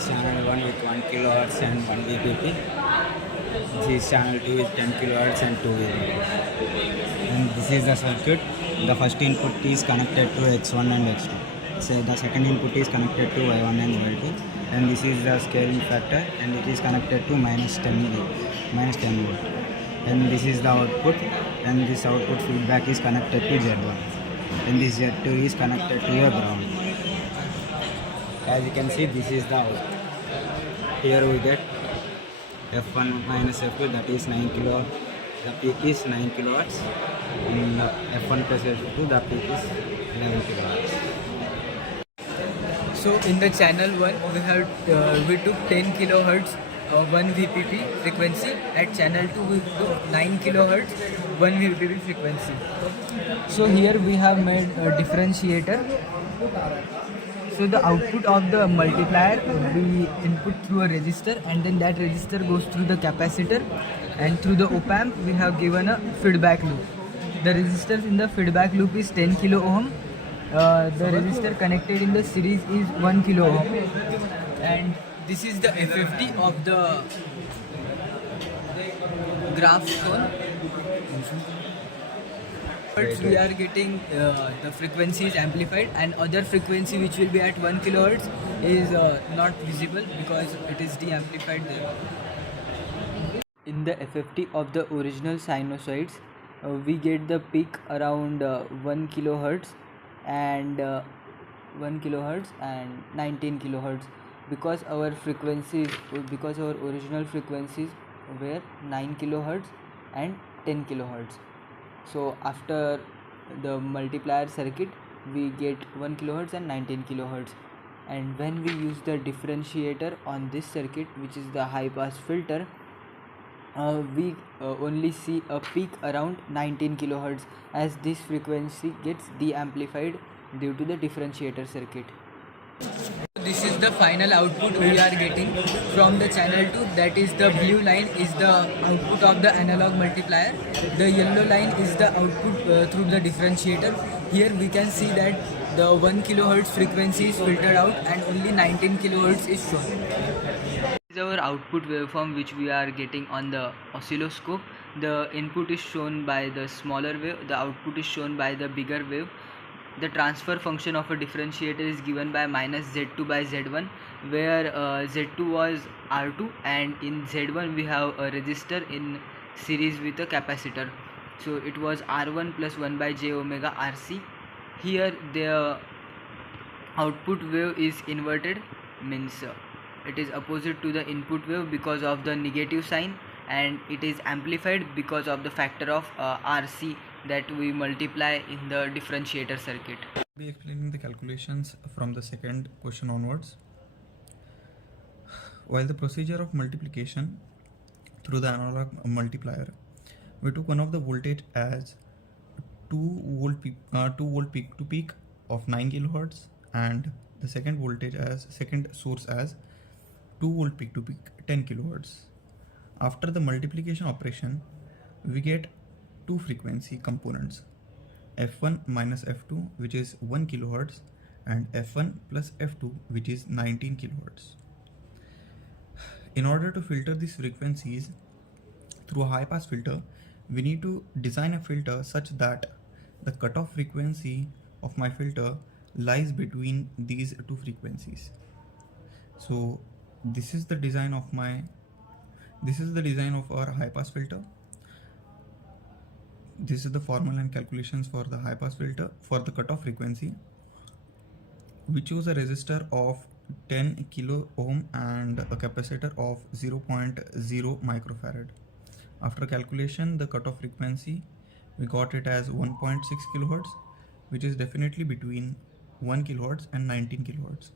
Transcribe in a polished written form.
is channel 1 with 1 kilohertz and 1 VPP. This channel 2 is 10 kilohertz and 2 VPP. And this is the circuit. The first input is connected to X1 and X2. So the second input is connected to Y1 and Y2. And this is the scaling factor, and it is connected to minus 10 volt. And this is the output, and this output feedback is connected to Z1. And this Z2 is connected to your ground. As you can see, this is the output. Here we get F1 minus F2, that is 9 kilo. The peak is 9 kilowatts. And F1 plus F2, the peak is 11 kilowatts. So in the channel 1 we took 10 kilohertz 1 VPP frequency. At channel 2 we took 9 kilohertz 1 VPP frequency. So here we have made a differentiator. So the output of the multiplier we input through a resistor, and then that resistor goes through the capacitor, and through the op-amp we have given a feedback loop. The resistance in the feedback loop is 10 kilo ohm. The resistor connected in the series is 1 kilo ohm, and this is the FFT of the graph shown. We are getting the frequency is amplified, and other frequency which will be at 1 kilohertz is not visible because it is de-amplified there. In the FFT of the original sinusoids, we get the peak around 1 kilohertz and 19 kilohertz because our original frequencies were 9 kilohertz and 10 kilohertz. So after the multiplier circuit we get 1 kilohertz and 19 kilohertz, and when we use the differentiator on this circuit, which is the high pass filter, we only see a peak around 19 kilohertz as this frequency gets de-amplified due to the differentiator circuit. This is the final output we are getting from the channel 2. That is, the blue line is the output of the analog multiplier. The yellow line is the output through the differentiator. Here we can see that the 1 kilohertz frequency is filtered out and only 19 kilohertz is shown. This is our output waveform which we are getting on the oscilloscope. The input is shown by the smaller wave, the output is shown by the bigger wave. The transfer function of a differentiator is given by minus Z2 by Z1, where Z2 was R2, and in Z1 we have a resistor in series with a capacitor. So it was R1 plus 1 by J omega RC. Here the output wave is inverted, means it is opposite to the input wave because of the negative sign, and it is amplified because of the factor of RC that we multiply in the differentiator circuit. I'll be explaining the calculations from the second question onwards. While the procedure of multiplication through the analog multiplier, we took one of the voltage as 2 volt peak to peak of 9 kilohertz, and the second source as 2 volt peak to peak 10 kilohertz. After the multiplication operation, we get two frequency components, F1 minus F2, which is 1 kilohertz, and F1 plus F2, which is 19 kilohertz. In order to filter these frequencies through a high pass filter, we need to design a filter such that the cutoff frequency of my filter lies between these two frequencies. So this is the design of our high pass filter. This is the formula and calculations for the high pass filter. For the cutoff frequency, we choose a resistor of 10 kilo ohm and a capacitor of 0.0 microfarad. After calculation, the cutoff frequency, we got it as 1.6 kilohertz, which is definitely between 1 kilohertz and 19 kilohertz.